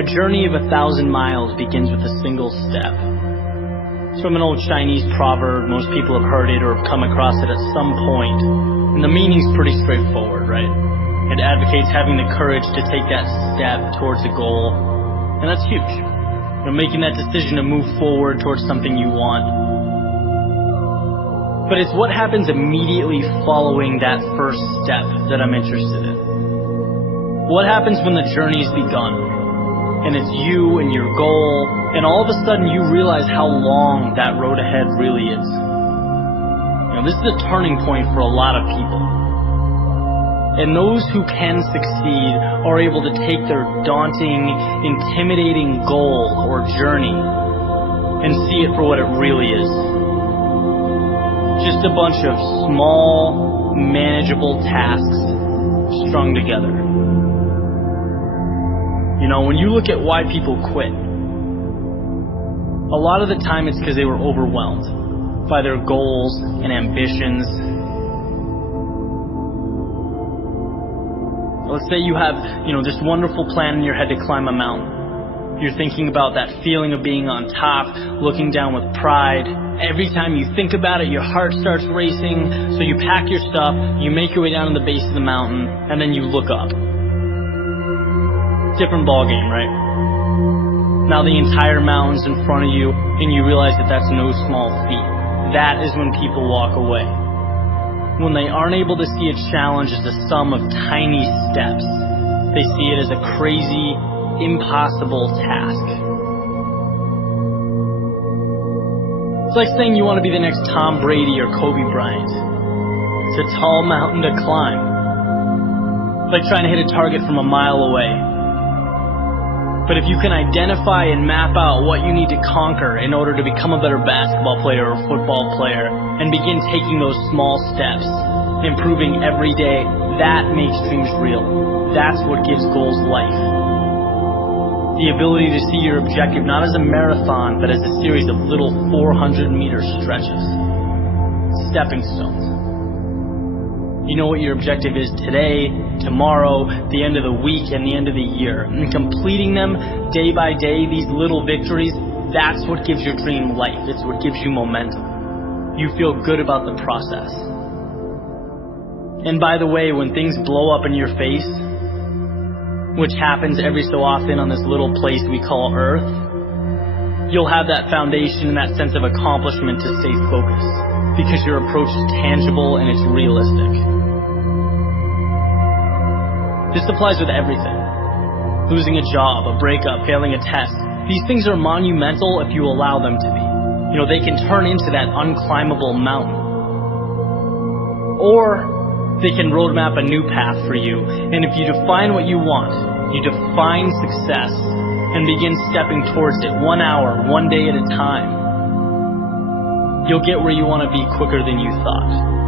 A journey of 1,000 miles begins with a single step. It's from an old Chinese proverb. Most people have heard it or have come across it at some point. And the meaning's pretty straightforward, right? It advocates having the courage to take that step towards a goal. And that's huge. Making that decision to move forward towards something you want. But it's what happens immediately following that first step that I'm interested in. What happens when the journey's begun, and it's you and your goal, and all of a sudden you realize how long that road ahead really is. This is a turning point for a lot of people. And those who can succeed are able to take their daunting, intimidating goal or journey and see it for what it really is. Just a bunch of small, manageable tasks strung together. When you look at why people quit, a lot of the time it's because they were overwhelmed by their goals and ambitions. Let's say you have, this wonderful plan in your head to climb a mountain. You're thinking about that feeling of being on top, looking down with pride. Every time you think about it, your heart starts racing. So you pack your stuff, you make your way down to the base of the mountain, and then you look up. Different ball game, right? Now the entire mountain's in front of you, and you realize that that's no small feat. That is when people walk away. When they aren't able to see a challenge as a sum of tiny steps, they see it as a crazy, impossible task. It's like saying you want to be the next Tom Brady or Kobe Bryant. It's a tall mountain to climb. It's like trying to hit a target from a mile away. But if you can identify and map out what you need to conquer in order to become a better basketball player or football player and begin taking those small steps, improving every day, that makes dreams real. That's what gives goals life. The ability to see your objective not as a marathon, but as a series of little 400-meter stretches. Stepping stones. You know what your objective is today, tomorrow, the end of the week, and the end of the year. And completing them day by day, these little victories, that's what gives your dream life. It's what gives you momentum. You feel good about the process. And by the way, when things blow up in your face, which happens every so often on this little place we call Earth, you'll have that foundation and that sense of accomplishment to stay focused, because your approach is tangible and it's realistic. This applies with everything. Losing a job, a breakup, failing a test. These things are monumental if you allow them to be. They can turn into that unclimbable mountain. Or they can roadmap a new path for you. And if you define what you want, you define success and begin stepping towards it 1 hour, 1 day at a time, you'll get where you want to be quicker than you thought.